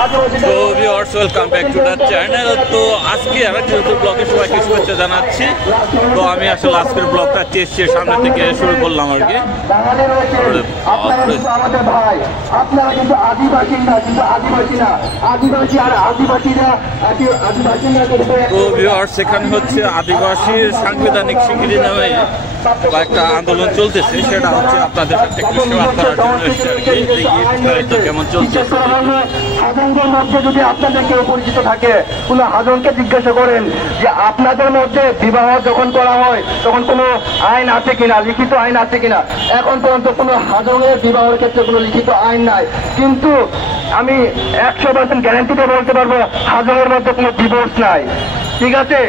তো viewers welcome back to the channel. তো আজকে আরেকটি নতুন ব্লগে সবাইকে শুভেচ্ছা জানাচ্ছি। তো আমি আসলে আজকের ব্লগটা চেষ্টা সামনে থেকে শুরু করলাম আর কি। আপনারা কিন্তু আদিবাসী না, কিন্তু আদিবাসী না, আদিবাসী আর আদিবাসীরা তো ভিউয়ার্স এখানে হচ্ছে আদিবাসীর সাংবিধানিক স্বীকৃতি নামে একটা আন্দোলন চলতেছে, সেটা হচ্ছে আপনাদের সাথে একটু শেয়ার করার জন্য এসেছে আর কি। দেখি কেমন চলছে। হাজনদের মধ্যে যদি আপনাদের কেউ পরিচিত থাকে, কোনো হাজনকে জিজ্ঞাসা করেন যে আপনাদের মধ্যে বিবাহ যখন করা হয় তখন কোনো আইন আছে কিনা, লিখিত আইন আছে কিনা। এখন পর্যন্ত কোনো হাজনের বিবাহের ক্ষেত্রে কোনো লিখিত আইন নাই, কিন্তু আমি 100% গ্যারান্টিতে বলতে পারবো হাজনের মধ্যে কোনো ডিভোর্স নাই। ঠিক আছে,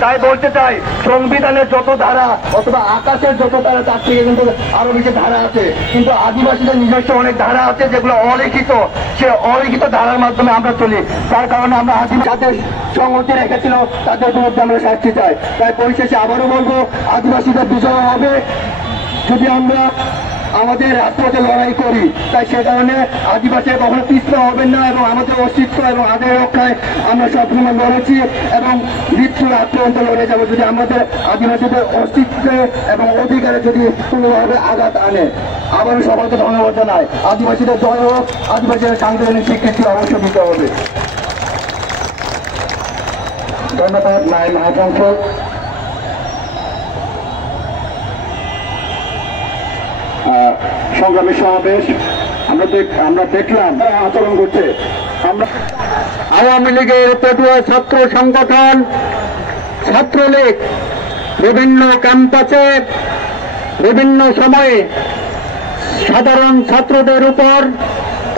তাই বলতে চাই সংবিধানের যত ধারা অথবা আকাশের যত ধারা তার থেকে কিন্তু আরো বেশি ধারা আছে, কিন্তু আদিবাসীদের নিজস্ব অনেক ধারা আছে যেগুলো অলিখিত। সে অলিখিত ধারার মাধ্যমে আমরা চলি, তার কারণে আমরা যাদের সংহতি রেখেছিল তাদের বিরুদ্ধে আমরা শাস্তি চাই। তাই পরিশেষে আবারও বলবো আদিবাসীদের বিজয় হবে যদি আমরা আমাদের রাজপথে লড়াই করি। তাই সে কারণে আদিবাসী কখনো পিছপা হবেন না এবং আমাদের অস্তিত্ব এবং আদায় রক্ষায় আমরা সবসময় লড়েছি এবং মৃত্যুর আগ পর্যন্ত লড়ে যাবো যদি আমাদের আদিবাসীদের অস্তিত্বে এবং অধিকারে যদি কোনোভাবে আঘাত আনে। আবারও সবাইকে ধন্যবাদ জানাই। আদিবাসীদের জয় হোক, আদিবাসীদের সাংবিধানিক স্বীকৃতি অবশ্যই দিতে হবে। ধন্যবাদ নাই মহাসংসদ। সংগ্রামী সমাবেশ আমরা দেখলাম আচরণ করছে। আমরা আওয়ামী লীগের পটুয়া ছাত্র সংগঠন ছাত্রলীগ বিভিন্ন ক্যাম্পাসে বিভিন্ন সময়ে সাধারণ ছাত্রদের উপর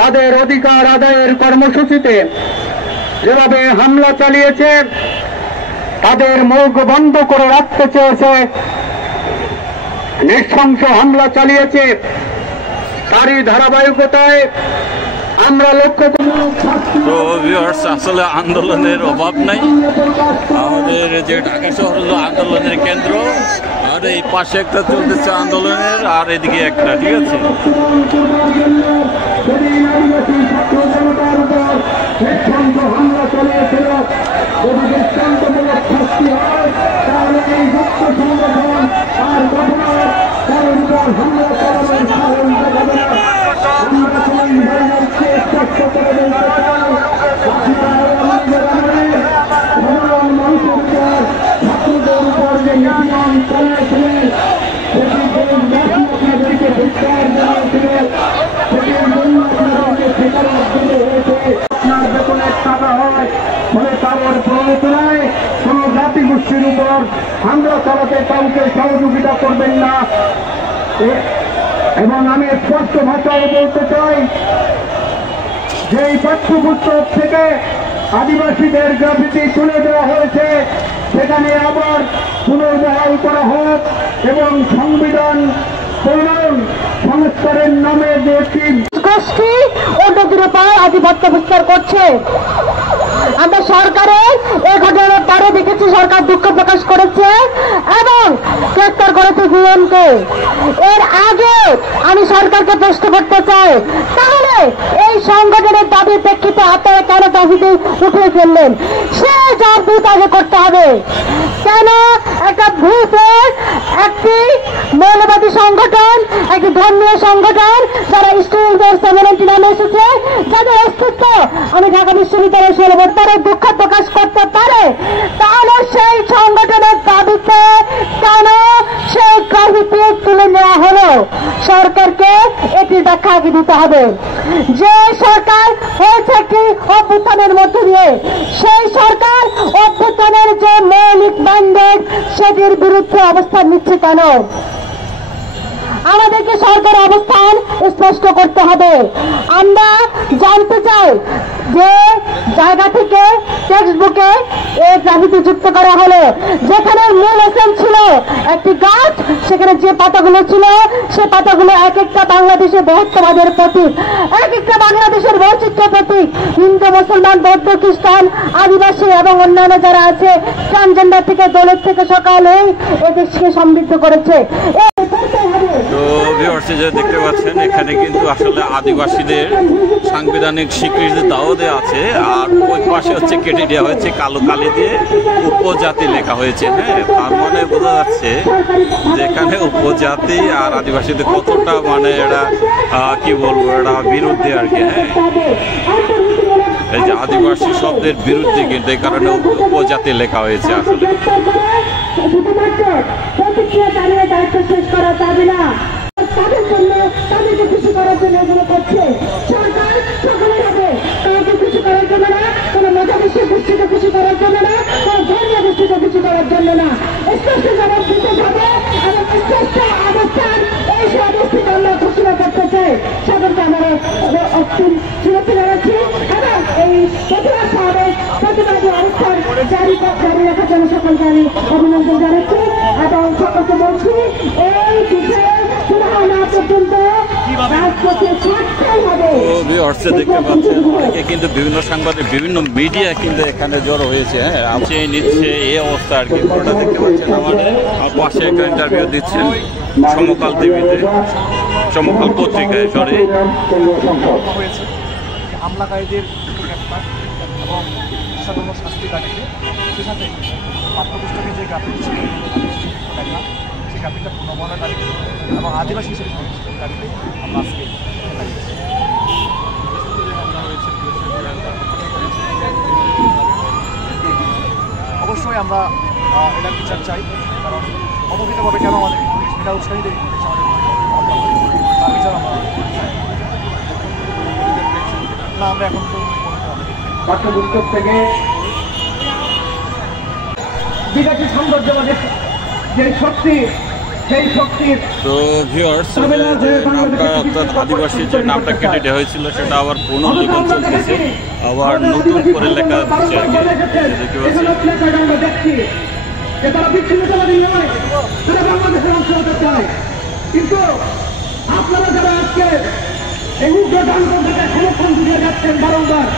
তাদের অধিকার আদায়ের কর্মসূচিতে যেভাবে হামলা চালিয়েছে, তাদের মুখ বন্ধ করে রাখতে চেয়েছে, নৃশংস হামলা চালিয়েছে, তারই ধারাবাহিকতায় আমরা লক্ষ্য করি। তো ভিউয়ার্স আসলে আন্দোলনের অভাব নাই, আমাদের যে ঢাকা শহর হলো আন্দোলনের কেন্দ্র, আর এই পাশে একটা চলতেছে আন্দোলনের, আর এদিকে একটা। ঠিক আছে, হামলা চালিয়েছিল যদি দৃষ্টান্তমূলক শাস্তি হয় তাহলে এই যুক্ত সংগঠন আর কখনো তার উপর হামলা চালানোর সাহস দেখাবে না। আমরা সংবিধানের স্পষ্ট করে বলতে চাই, সাধারণ মানুষের উপর ছাত্রদের উপর যে নিপীড়ন চালিয়েছিলেন, সেটি আপনাদেরকে ধিক্কার জানিয়েছিলেন, সেটির জন্য আপনাদেরকে স্বীকারোক্তি হয়েছে। আপনার বেতনের টাকা হয় ফলে তার প্ররোচনায় কোন জাতিগোষ্ঠীর উপর হামলা চালাতে কাউকে সহযোগিতা করবেন না। এবং আমি স্পষ্ট ভাষায় বলতে চাই যে এই পাঠ্যপুস্তক থেকে আদিবাসীদের গ্রাফিতি তুলে দেওয়া হয়েছে, সেখানে আবার পুনর্বহাল করা হোক এবং সংবিধান সংস্কারের নামে যে একটি গোষ্ঠী অন্যদের উপর আধিপত্য বিস্তার করছে। আমরা সরকারের এই ঘটনার পরে দেখেছি সরকার দুঃখ প্রকাশ করেছে এবং গ্রেফতার করেছে জিএমকে। এর আগে আমি সরকারকে প্রশ্ন করতে চাই, তাহলে এই সংগঠনের দাবির প্রেক্ষিতে আপনারা কেন দাবিতে উঠে ফেললেন? সে জবাব দিতে আগে করতে হবে। কেন একটা ভূতের একটি মৌলবাদী সংগঠন, একটি ধর্মীয় সংগঠন যারা স্টুডেন্টদের সেমিনারটি নামে এসেছে, যাদের অস্তিত্ব আমি ঢাকা বিশ্ববিদ্যালয়ের ষোলবার তারা দুঃখ প্রকাশ করতে পারে, তাহলে সেই সংগঠনের দাবিতে কেন সেই গ্রাফিতি তুলে নেওয়া হলো? সরকারকে এটি ব্যাখ্যা আগে দিতে হবে। যে সরকার হয়েছে একটি অভ্যুত্থানের মধ্য দিয়ে, সেই সরকার অভ্যুত্থানের যে মৌলিক ম্যান্ডেট সেটির বিরুদ্ধে অবস্থান নিচ্ছে কেন? আমাদেরকে সরকার অবস্থান স্পষ্ট করতে হবে। আমরা জানতে চাই যে জায়গা থেকে টেক্সট বুকে এই গ্রাফিতি যুক্ত করা হলো, যেখানে মূল এসেন্স ছিল একটি গাছ, সেখানে যে পাতাগুলো ছিল সে পাতাগুলো এক একটা বাংলাদেশের বহুত্ববাদের প্রতীক, এক একটা বাংলাদেশের বৈচিত্র্য প্রতীক। হিন্দু, মুসলমান, বৌদ্ধ, খ্রিস্টান, আদিবাসী এবং অন্যান্য যারা আছে ট্রান্সজেন্ডার থেকে দলিত থেকে সকালে এই দেশকে সমৃদ্ধ করেছে। ভিউয়ার্সে যে দেখতে পাচ্ছেন এখানে কিন্তু আসলে আদিবাসীদের সাংবিধানিক স্বীকৃতি দাও দেওয়া আছে, আর ওই পাশে হচ্ছে কেটে দেওয়া হয়েছে কালো কালি দিয়ে উপজাতি লেখা হয়েছে। হ্যাঁ, তার মানে বোঝা যাচ্ছে যে এখানে উপজাতি আর আদিবাসীদের কতটা মানে এরা কি বলবো, এরা বিরুদ্ধে আর কি। হ্যাঁ, এই যে আদিবাসী শব্দের বিরুদ্ধে কিন্তু এই কারণে উপজাতি লেখা হয়েছে আসলে। তাদের জন্য তাদেরকে খুশি করার জন্য এগুলো করছে সরকার। সকলেই হবে, কাউকে খুশি করার জন্য না, কোনো মজাবিশ্বের গোষ্ঠীকে খুশি করার জন্য না, কোনো ধর্মীয় গোষ্ঠীকে খুশি করার জন্য না। স্পষ্ট জবাব দিতে হবে এবং স্পষ্ট অবস্থান এই সব অবস্থিত আমরা ঘোষণা করতে চাই। সকলকে আমরা শুভেচ্ছা জানাচ্ছি এবং এই প্রতিবাদ সাহেব প্রতিবাদী অবস্থান জারি রাখার জন্য সকলকে আমি অভিনন্দন জানাচ্ছি এবং সকলকে বলছি এই বিষয়ে দেখতে পাচ্ছেন অনেকে কিন্তু বিভিন্ন সাংবাদিক বিভিন্ন মিডিয়া কিন্তু এখানে জড়ো হয়েছে। হ্যাঁ, আপনি নিচ্ছে এই অবস্থা আর কি। পুরোটা দেখতে পাচ্ছেন আমাদের পাশে একটা ইন্টারভিউ দিচ্ছেন সমকাল টিভিতে, সমকাল পত্রিকায়। সরি, হামলাকারীদের এবং সাধারণ শাস্তি দাবিতে সে সাথে পাঠ্যপুস্তকে যে গ্রাফিক ছিল সেই গ্রাফিকটা পুনর্বহালের দাবিতে এবং আদিবাসী হিসেবে দাবিতে আমরা আজকে অবশ্যই আমরা এটার বিচার চাই, কারণ অবহিতভাবে কেন আমাদের এটা উৎসাহী দেয় তার বিচার আমরা চাই না। আমরা এখন পাঠ্যপুস্তক থেকে বিদেশি সৌন্দর্যবাদী যে শক্তি, সেই শক্তির তো ভিউয়ার্স যে নামটা অর্থাৎ আদিবাসী যে নামটা কেটে দেওয়া হয়েছিল সেটা আবার পুনর্লিখন চলতেছে, আবার নতুন করে লেখা হচ্ছে আর কি। দেখতে পাচ্ছি তারা বিচ্ছিন্নতাবাদী নয়, তারা বাংলাদেশের অংশ হতে চায়। কিন্তু আপনারা যারা আজকে এই উগ্রতন্ত্রকে সমর্থন দিয়ে যাচ্ছেন বারংবার,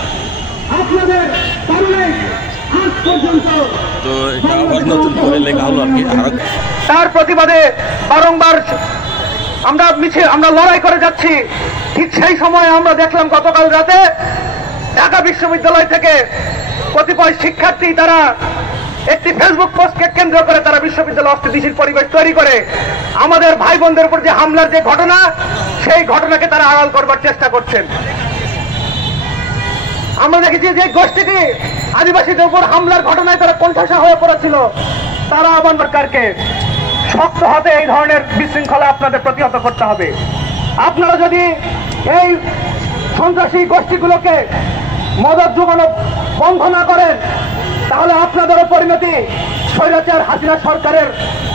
আপনাদের কারণে আজ পর্যন্ত তো এটা আবার নতুন করে লেখা হলো আর কি। তার প্রতিবাদে বারংবার আমরা লড়াই করে যাচ্ছি। ঠিক সেই সময় আমরা দেখলাম গতকাল রাতে ঢাকা বিশ্ববিদ্যালয় থেকে কতিপয় শিক্ষার্থী তারা একটি ফেসবুক পোস্টকে কেন্দ্র করে তারা বিশ্ববিদ্যালয় অস্থিতিশীল পরিবেশ তৈরি করে আমাদের ভাই বোনদের উপর যে হামলার যে ঘটনা, সেই ঘটনাকে তারা আড়াল করবার চেষ্টা করছেন। আমরা দেখেছি যে গোষ্ঠীটি আদিবাসীদের উপর হামলার ঘটনায় তারা কণ্ঠাসা হয়ে পড়েছিল, তারা আবার সরকারকে শক্ত হাতে এই ধরনের বিশৃঙ্খলা আপনাদের প্রতিহত করতে হবে। আপনারা যদি এই সন্ত্রাসী গোষ্ঠীগুলোকে মদত যোগানো বন্ধ না করেন, তাহলে আপনাদেরও পরিণতি স্বৈরাচার হাসিনা সরকারের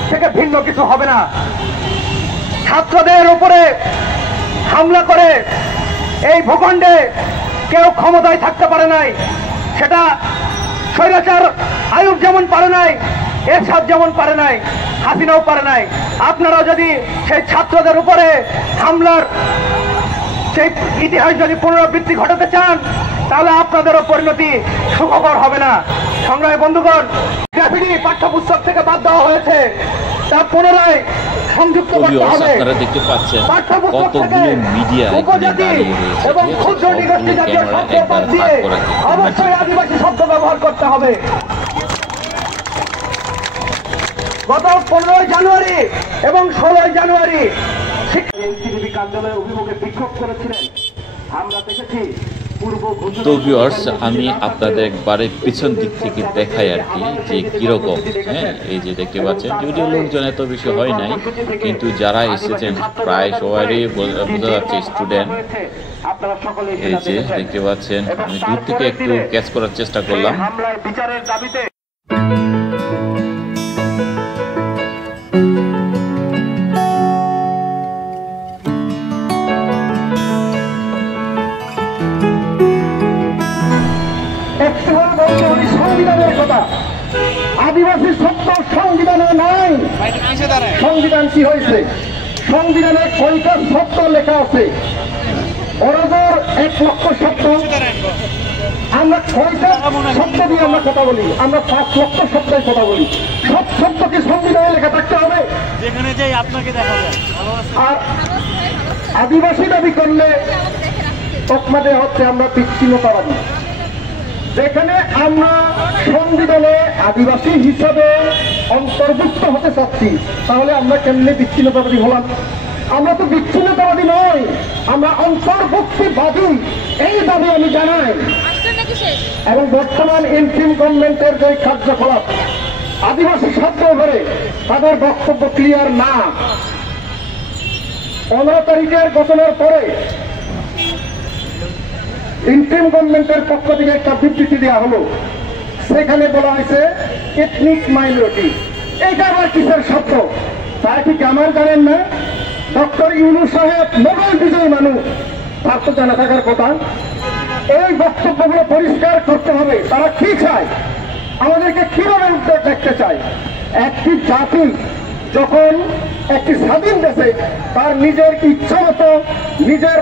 থেকে ভিন্ন কিছু হবে না। ছাত্রদের উপরে হামলা করে এই ভূখণ্ডে কেউ ক্ষমতায় থাকতে পারে নাই, সেটা স্বৈরাচার আইয়ুব যেমন পারে নাই, এরশাদ যেমন পারে নাই, হাসিনাও পারে নাই। আপনারা যদি সেই ছাত্রদের উপরে হামলার সেই ইতিহাস যদি পুনরাবৃত্তি ঘটাতে চান, তাহলে আপনাদেরও পরিণতি সুখকর হবে না। সংগ্রামী বন্ধুগণ, গ্রাফিটি পাঠ্যপুস্তক থেকে বাদ দেওয়া হয়েছে, তা পুনরায় সংযুক্ত করতে হবে। আপনারা দেখতে পাচ্ছেন পাঠ্যপুস্তক থেকে কতগুলো মিডিয়া উপজাতি এবং ক্ষুদ্র নিগোষ্ঠী জাতীয় শব্দ বাদ দিয়ে অবশ্যই আদিবাসী শব্দ ব্যবহার করতে হবে। গত 15 জানুয়ারি এবং 16 জানুয়ারি এনসিডিবি কার্যালয়ের অভিমুখে বিক্ষোভ করেছিলেন। আমরা দেখেছি তো ভিউয়ার্স, আমি আপনাদের একবারে পিছন দিক থেকে দেখাই আর কি যে কিরকম। হ্যাঁ, এই যে দেখতে পাচ্ছেন, যদিও লোকজন এত বেশি হয় নাই, কিন্তু যারা এসেছেন প্রায় সবারই বোঝা যাচ্ছে স্টুডেন্ট। এই যে দেখতে পাচ্ছেন, আমি দূর থেকে একটু ক্যাচ করার চেষ্টা করলাম। বিচারের দাবিতে সংবিধানের কথা, আদিবাসী সত্য সংবিধানে নাই। সংবিধান কি হয়েছে? সংবিধানে কয়টা শব্দ লেখা আছে? বরাবর 1 লক্ষ শব্দ। আমরা কয়টা শব্দ দিয়ে আমরা কথা বলি? আমরা 5 লক্ষ শব্দের কথা বলি। সব শব্দ কি সংবিধানে লেখা থাকতে হবে? যেখানে যাই আপনাকে দেখা যায়। আর আদিবাসী দাবি করলে তকমা দেওয়া হচ্ছে আমরা বিচ্ছিন্নতাবাদী। যেখানে আমরা সংবিধানে আদিবাসী হিসাবে অন্তর্ভুক্ত হতে চাচ্ছি, তাহলে আমরা কেমনে বিচ্ছিন্নতাবাদী হলাম? আমরা তো বিচ্ছিন্নতাবাদী নই, আমরা অন্তর্ভুক্তিবাদী, এই দাবি আমি জানাই। এবং বর্তমান ইন্টিম গভর্নমেন্টের যে কার্যকলাপ আদিবাসী শব্দ ধরে তাদের বক্তব্য ক্লিয়ার না। 15 তারিখের ঘটনার পরে ইন্টিম গভর্নমেন্টের পক্ষ থেকে একটা বিবৃতি দেওয়া হলো, সেখানে বলা হয়েছে এথনিক মাইনরিটি। এটা আবার কিসের শব্দ? তারা কি আমার জানেন না? ডক্টর ইউনূস সাহেব নোবেল বিজয়ী মানুষ, তার তো জানা থাকার কথা। এই বক্তব্যগুলো পরিষ্কার করতে হবে। তারা কি চায়, আমাদেরকে কিভাবে উদ্যোগ দেখতে চায়? একটি জাতি যখন একটি স্বাধীন দেশে তার নিজের ইচ্ছা মতো নিজের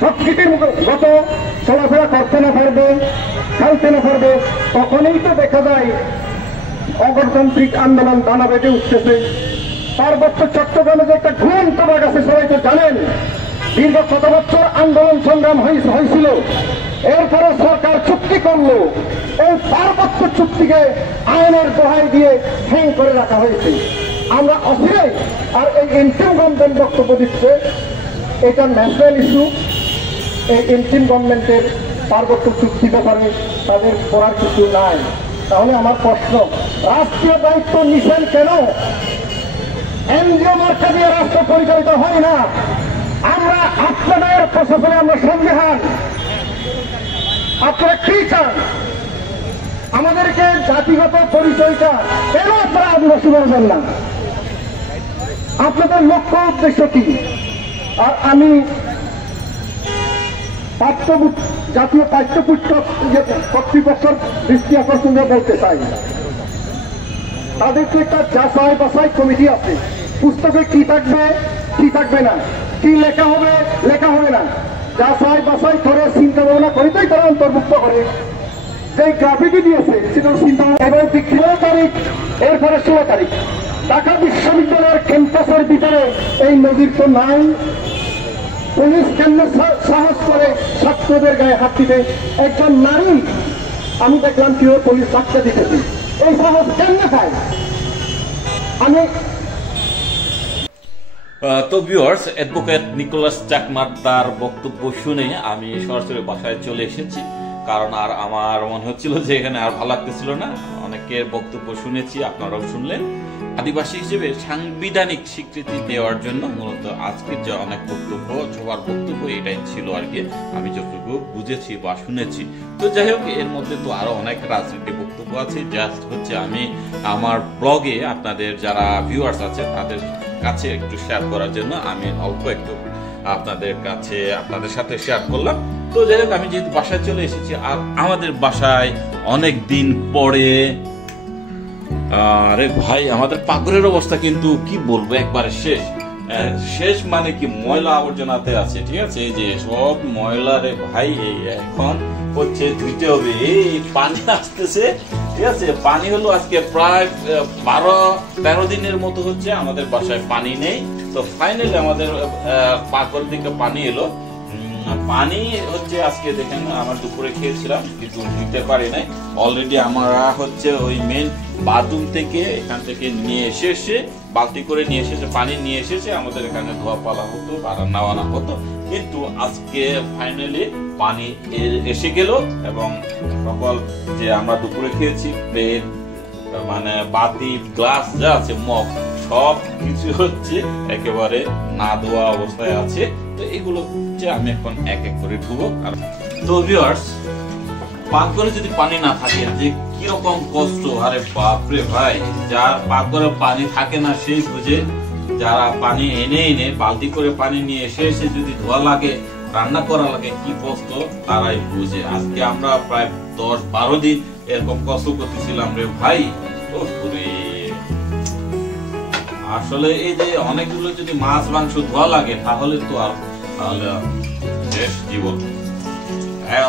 প্রকৃতির গত চলাফেরা করতে না পারবে, খেলতে না পারবে, তখনই তো দেখা যায় অগণতান্ত্রিক আন্দোলন দানা বেঁধে উঠতেছে। পার্বত্য চট্টগ্রামে যে একটা ঘুমন্ত বাঘ আছে, সবাই তো জানেন। দীর্ঘ কত বছর আন্দোলন সংগ্রাম হয়েছিল, এরপরে সরকার চুক্তি করলো, এই পার্বত্য চুক্তিকে আইনের দোহাই দিয়ে হ্যাং করে রাখা হয়েছে। আমরা অচিরেই, আর এই ইন্টিম গভর্নমেন্ট বক্তব্য দিচ্ছে এটা ন্যাশনাল ইস্যু। এই ইন্টিম গভর্নমেন্টের পার্বত্য চুক্তি ব্যাপারে তাদের করার কিছু নাই। তাহলে আমার প্রশ্ন, রাষ্ট্রীয় দায়িত্ব নিছেন কেন? এনজিও মার্কা দিয়ে রাষ্ট্র পরিচালিত হয় না। আমরা আপনাদের প্রশাসনে আমরা সন্দেহান। আপনারা কি চান? আমাদেরকে জাতিগত পরিচয়টা কেন আপনারা আদিবাসী বলবেন না? আপনাদের লক্ষ্য উদ্দেশ্য কি? আর আমি জাতীয় পাঠ্যপুস্তক কর্তৃপক্ষের দৃষ্টি আকর্ষণ বলতে চাই, তাদের তো একটা যাচাই বাছাই কমিটি আছে। পুস্তকে কি থাকবে, কি থাকবে না, কি লেখা হবে, লেখা হবে না, যাচাই বাছাই করে চিন্তা ভাবনা করে তাই তারা অন্তর্ভুক্ত করে। যে গ্রাফিটি দিয়েছে সেটা চিন্তা, এবং 16 তারিখ, এরপরে 16 তারিখ ঢাকা বিশ্ববিদ্যালয়ের ক্যাম্পাসের ভিতরে এই নজির তো নাই। পুলিশ কেমনে সাহস করে ছাত্রদের গায়ে হাত দিতে? একজন নারী আমি দেখলাম কেউ পুলিশ সাক্ষা দিতেছে, এই সাহস কেমনে পায়? আমি তো ভিউয়ার্স, অ্যাডভোকেট নিকোলাস চাকমার তার বক্তব্য শুনে আমি সরাসরি বাসায় চলে এসেছি, কারণ আর আমার মনে হচ্ছিল যে এখানে আর ভালো লাগতেছিল না। অনেকের বক্তব্য শুনেছি, আপনারাও শুনলেন। আদিবাসী হিসেবে সাংবিধানিক স্বীকৃতি দেওয়ার জন্য মূলত আজকের যে অনেক বক্তব্য, সবার বক্তব্য এটাই ছিল আর কি, আমি যতটুকু বুঝেছি বা শুনেছি। তো যাই হোক, এর মধ্যে তো আরো অনেক রাজনৈতিক বক্তব্য আছে। জাস্ট হচ্ছে আমি আমার ব্লগে আপনাদের যারা ভিউয়ার্স আছে তাদের কাছে একটু শেয়ার করার জন্য আমি অল্প একটু আপনাদের সাথে শেয়ার করলাম। তো যাই হোক, আমি যেহেতু বাসায় চলে এসেছি, আর আমাদের বাসায় অনেক দিন পরে, আরে ভাই আমাদের পাকঘরের অবস্থা কিন্তু কি বলবো, একবারে শেষ মানে কি ময়লা আবর্জনাতে আছে। ঠিক আছে, এই যে সব ময়লা রে ভাই, এখন হচ্ছে ধুইতে হবে। এই পানি আসতেছে, ঠিক আছে, পানি হলো আজকে প্রায় 12-13 দিনের মতো হচ্ছে আমাদের বাসায় পানি নেই। তো ফাইনালি আমাদের পাকঘর থেকে পানি এলো। পানি হচ্ছে আজকে দেখেন, আমার দুপুরে খেয়েছিলাম কিন্তু দিতে পারি নাই। অলরেডি আমরা হচ্ছে ওই মেন বাথরুম থেকে এখান থেকে নিয়ে এসে বালতি করে নিয়ে এসেছে, পানি নিয়ে এসেছে, আমাদের এখানে ধোয়া পালা হতো বা রান্না বান্না হতো। কিন্তু আজকে ফাইনালি পানি এসে গেল, এবং সকল যে আমরা দুপুরে খেয়েছি প্লেট, মানে বাতি, গ্লাস যা আছে, মগ, সব কিছু হচ্ছে একেবারে না ধোয়া অবস্থায় আছে। তো এগুলো হচ্ছে আমি এখন এক এক করে ধুবো। তো ভিউয়ার্স, পাকঘরে যদি পানি না থাকে যে কিরকম কষ্ট, আরে বাপরে ভাই, যার পাকঘরে পানি থাকে না সেই বুঝে। যারা পানি এনে বালতি করে পানি নিয়ে এসে যদি ধোয়া লাগে, রান্না করা লাগে, কি কষ্ট তারাই বুঝে। আজকে আমরা প্রায় 10-12 দিন এরকম কষ্ট করতেছিলাম রে ভাই। আসলে এই যে অনেকগুলো যদি মাছ মাংস ধোয়া লাগে, তাহলে তো আর শেষ জীবন।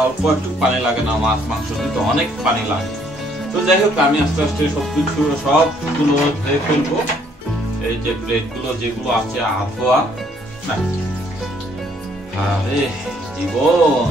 অল্প একটু পানি লাগে না, মাছ মাংস দিতে অনেক পানি লাগে। তো যাই হোক, আমি আস্তে আস্তে সবগুলো ফেলবো। এই যে প্লেট গুলো যেগুলো আছে হাত ধোয়া, আরে জীবন,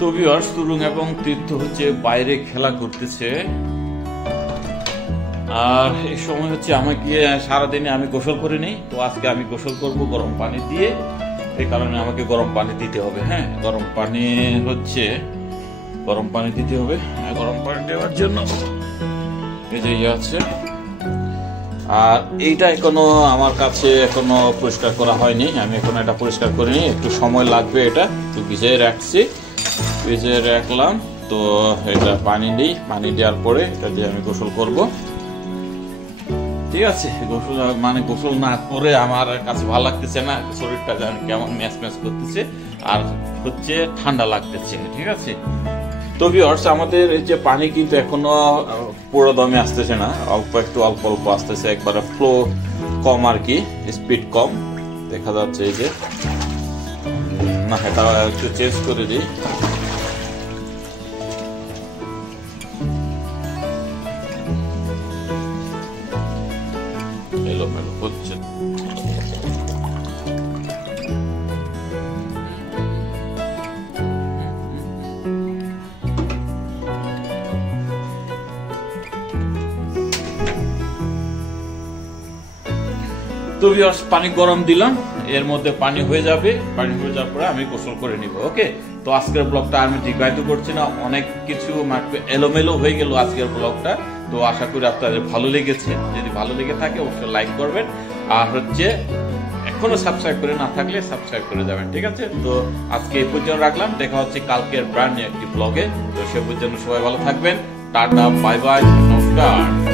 তো ভিউয়ার্স, তুরুং এবং তীর্থ হচ্ছে বাইরে খেলা করতেছে। আর এই সময় হচ্ছে আমাকে সারাদিনে আমি গোসল করিনি, তো আজকে আমি গোসল করব গরম পানি দিয়ে। এই কারণে আমাকে গরম পানি দিতে হবে। হ্যাঁ, গরম পানি দিতে হবে। গরম পানি দেওয়ার জন্য এই যে আছে। আর এইটা এখনো আমার কাছে এখনো পরিষ্কার করা হয়নি, আমি এখনো এটা পরিষ্কার করিনি, একটু সময় লাগবে। এটা একটু ভিজিয়ে রাখলাম। তো এটা পানি দিই, পানি দেওয়ার পরে এটা দিয়ে আমি গোসল করব। ঠিক আছে, গোসল না করে আমার কাছে ভালো লাগতেছে না, শরীরটা কেমন ম্যাচ করতেছে আর হচ্ছে ঠান্ডা লাগতেছে। ঠিক আছে, তো ভিউয়ার্স, আমাদের এই যে পানি কিন্তু এখনো পুরো দমে আসতেছে না, অল্প অল্প আসতেছে, একবারে ফ্লো কম আর কি, স্পিড কম দেখা যাচ্ছে। এই যে না, এটা একটু চেঞ্জ করে দিই। এলোমেলো হচ্ছে। তো ভিউয়ার্স, পানি গরম দিলাম, এর মধ্যে পানি হয়ে যাবে। পানি হয়ে যাওয়ার পরে আমি গোসল করে নিব। ওকে, তো আজকের ব্লগটা আমি দীর্ঘায়িত করছি না, অনেক কিছু এলোমেলো হয়ে গেল আজকের ব্লগটা। তো আশা করি আপনাদের ভালো লেগেছে। যদি ভালো লেগে থাকে অবশ্যই লাইক করবেন, আর হচ্ছে এখনো সাবস্ক্রাইব করে না থাকলে সাবস্ক্রাইব করে যাবেন। ঠিক আছে, তো আজকে এই পর্যন্ত রাখলাম, দেখা হচ্ছে কালকের ব্র্যান্ড নিউ একটি ব্লগে। তো সে পর্যন্ত সবাই ভালো থাকবেন, টাটা, বাই বাই, নমস্কার।